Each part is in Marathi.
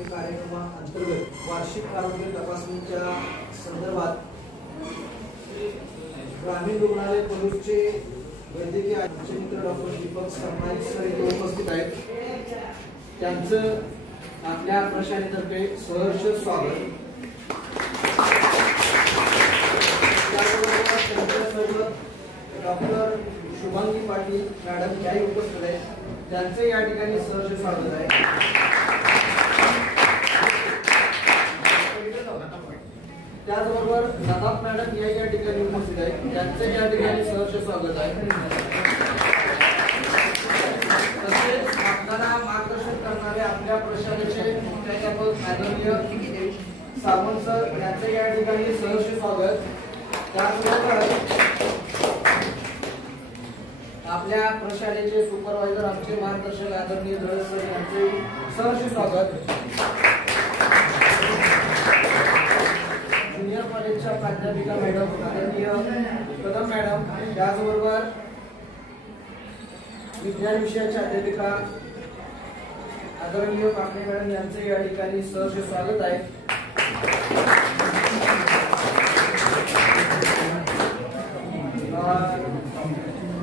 आरोग्य कार्यक्रमाअंतर्गत वार्षिक आरोग्य तपासणीच्या संदर्भात ग्रामीण रुग्णालय भरूचचे वैद्यकीय मित्र डॉक्टर दीपक सरनाईक सर इथे उपस्थित आहेत. त्यांचं आपल्या प्रशासनातर्फे सहर्ष स्वागत. त्यांच्यासोबत डॉक्टर शुभांगी पाटील मॅडम याही उपस्थित आहेत. त्यांचे या ठिकाणी सहर्ष स्वागत आहे. त्याचबरोबर नदाफ मॅडम या ठिकाणी उपस्थित आहेत. त्यांचे या ठिकाणी सहर्ष स्वागत आहे. तसेच आपल्याला मार्गदर्शन करणारे आपल्या प्रशालेचे मुख्याध्यापक आदरणीय सावंत सर यांचे या ठिकाणी सहर्ष स्वागत. त्याचबरोबर आपल्या प्रशालेचे सुपरवायझर आमचे मार्गदर्शक आदरणीय धळे सर यांचे सहर्ष स्वागत. ज्युनियर कॉलेजच्या प्राध्यापिका मॅडम आदरणीय कदम मॅडम, त्याचबरोबर विज्ञान विषयाच्या अध्यापिका आदरणीय काकडे मॅडम यांचे या ठिकाणी सहर्ष स्वागत आहे.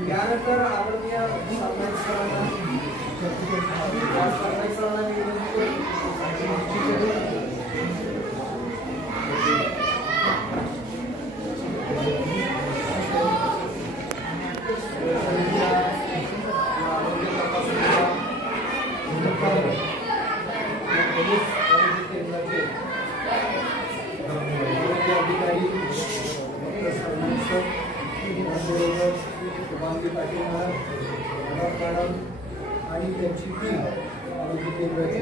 यानंतर आदरणीय सरनाईक सरांना शुभांगी पाटील मॅडम आणि त्यांची टीम आरोग्य केंद्राची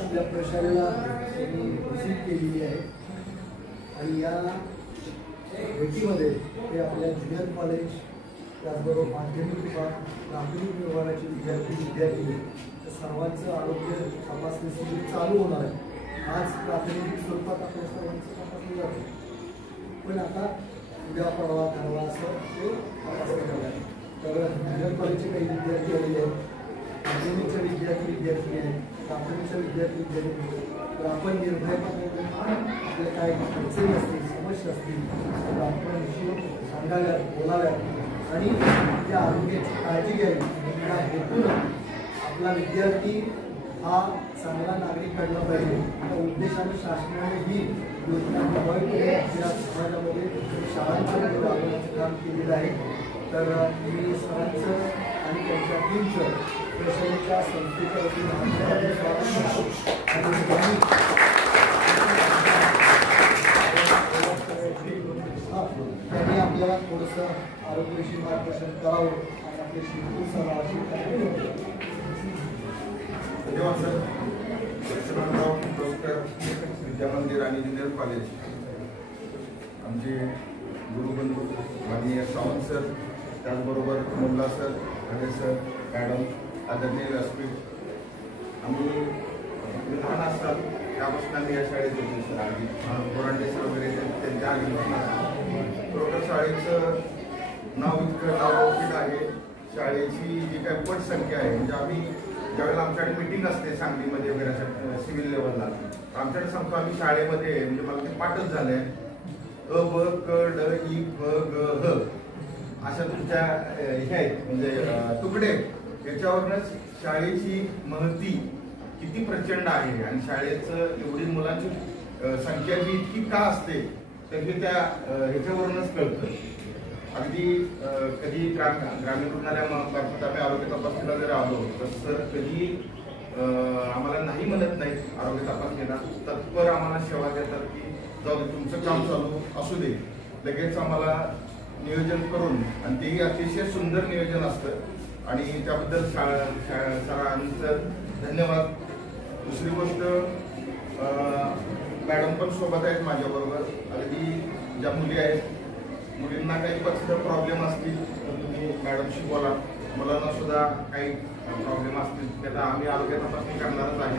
आपल्या प्रशालेला व्हिजिट केलेली आहे. आणि या भेटीमध्ये ते आपल्या ज्युनियर कॉलेज, त्याचबरोबर माध्यमिक विभाग, प्राथमिक विभागाचे विद्यार्थी सर्वांचं आरोग्य तपासणी शिबिर चालू होणार आहे. आज प्राथमिक स्वरूपात आपल्या सर्वांचं तपासलं जातं, पण आता उद्या परवा ठरवा असं ते तपासलं आहे. तर ज्युनियर कॉलेजचे काही विद्यार्थी आलेले आहेत, माध्यमिकचे विद्यार्थी आहेत, प्राथमिकचे विद्यार्थी आहेत. तर आपण निर्भयपणे आपल्या काय अडचणी असतील, समस्या असतील तर आपण सांगाव्यात, बोलाव्यात आणि त्या आरोग्याची काळजी घ्यावी. या हेतून आपला विद्यार्थी हा चांगला नागरिक घडला पाहिजे या उद्देशाने शासनाने ही योजना या समाजामध्ये शाळांमध्ये राबवण्याचं काम केलेलं आहे. तर मी सरांचं आणि त्यांच्या टीमचं प्रशालेच्या संस्थेच्या वतीने स्वागत त्यांनी आपल्याला थोडंसं आरोग्यविषयी मार्गदर्शन करावं आणि आपले शिकून समावेश धन्यवाद सर. डॉक्टर विद्या मंदिर आणि ज्युनियर कॉलेज आमचे गुरुबंधू माननीय सावंत सर, त्याचबरोबर मुल्ला सर, घरे सर, मॅडम, आदरणीय व्यासपीठ. आम्ही लहान असतात त्यापासून आम्ही या शाळेत होतो सर. आधी बोरांडे सर वगैरे त्यांच्या आधी खरोखर शाळेचं नाव इतकं नावलौकिक आहे. शाळेची जी काही पटसंख्या आहे, म्हणजे आम्ही ज्यावेळेला आमच्याकडे मीटिंग असते सांगलीमध्ये वगैरे सिव्हिल लेवलला, आमच्याकडे सांगतो आम्ही शाळेमध्ये, म्हणजे मला ते पाठच झालंय, अ ब क ड इ फ ग ह अशा तुमच्या हे आहेत म्हणजे तुकडे. याच्यावरच शाळेची महती किती प्रचंड आहे आणि शाळेचं एवढी मुलांची संख्या जी इतकी का असते तर हे त्या ह्याच्यावरूनच कळतं. अगदी कधी ग्रामीण रुग्णालयामार्फत आम्ही आरोग्य तपासणीला जर आलो तर सर कधी आम्हाला नाही म्हणत नाही आरोग्य तपासणीला, तत्पर आम्हाला सेवा देतात की जाऊ दे तुमचं काम चालू असू दे, लगेच आम्हाला नियोजन करून, आणि तेही अतिशय सुंदर नियोजन असतं आणि त्याबद्दल सरांचं धन्यवाद. दुसरी गोष्ट, मॅडम पण सोबत आहेत माझ्याबरोबर. अगदी ज्या मुली आहेत, मुलींना काही पर्सनल प्रॉब्लेम असतील तर तुम्ही मॅडमशी बोला. मुलांना सुद्धा काही प्रॉब्लेम असतील त्याचा आम्ही आरोग्य तपासणी करणारच आहे.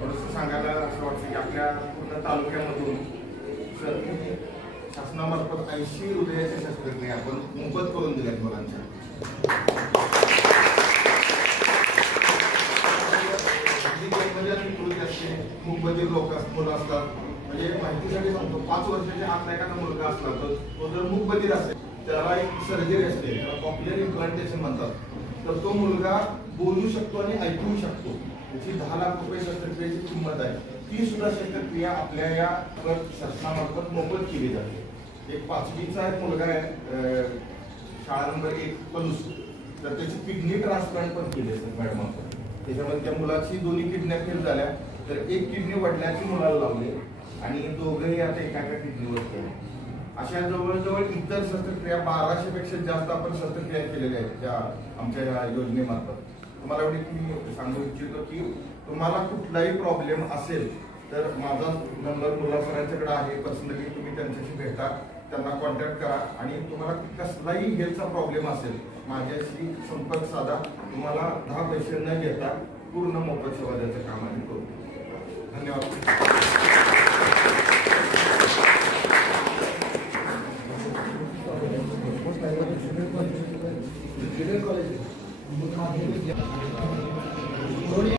थोडंसं सांगायला असं वाटतं की आपल्या पूर्ण तालुक्यामधून सर शासनामार्फत 80 हृदयाचे शस्त्रक्रिया आपण मोफत करून दिल्यात मुलांच्या. खूप माहितीसाठी सांगतो, 5 वर्षाच्या आतला एखादा मुलगा असला तर तो जर मूकबधीर असेल, त्याला एक सर्जरी असते, त्याला कॉक्लिअर इम्प्लांटेशन म्हणतात, तर तो मुलगा बोलू शकतो आणि ऐकू शकतो. त्याची 10 लाख रुपये शस्त्रक्रियेची किंमत आहे. ती सुद्धा शस्त्रक्रिया आपल्या या शासनामार्फत मोफत केली जाते. एक 5वीचा एक मुलगा आहे, शाळा नंबर 1 पलूस, तर त्याची किडनी ट्रान्सप्लांट पण केली आहे मॅडम आपण. त्याच्यामध्ये त्या मुलाची दोन्ही किडन्या फेल झाल्या, तर एक किडनी वडिलांची मुलाला लावली आणि दोघंही आता एका किडनीवर केले. अशा जवळजवळ इतर शस्त्रक्रिया 1200 पेक्षा जास्त आपण शस्त्रक्रिया केलेल्या आहेत त्या आमच्या या योजनेमार्फत. तुम्हाला एवढी मी सांगू इच्छितो की तुम्हाला कुठलाही प्रॉब्लेम असेल तर माझा नंबर मुला सरांच्याकडे आहे. पर्सनली तुम्ही त्यांच्याशी भेटा, त्यांना कॉन्टॅक्ट करा आणि तुम्हाला कसलाही हेल्थचा प्रॉब्लेम असेल माझ्याशी संपर्क साधा. तुम्हाला 10 पैसे न घेता पूर्ण मोफत सेवा द्यायचं काम आम्ही करू. धन्यवाद. कॉलेज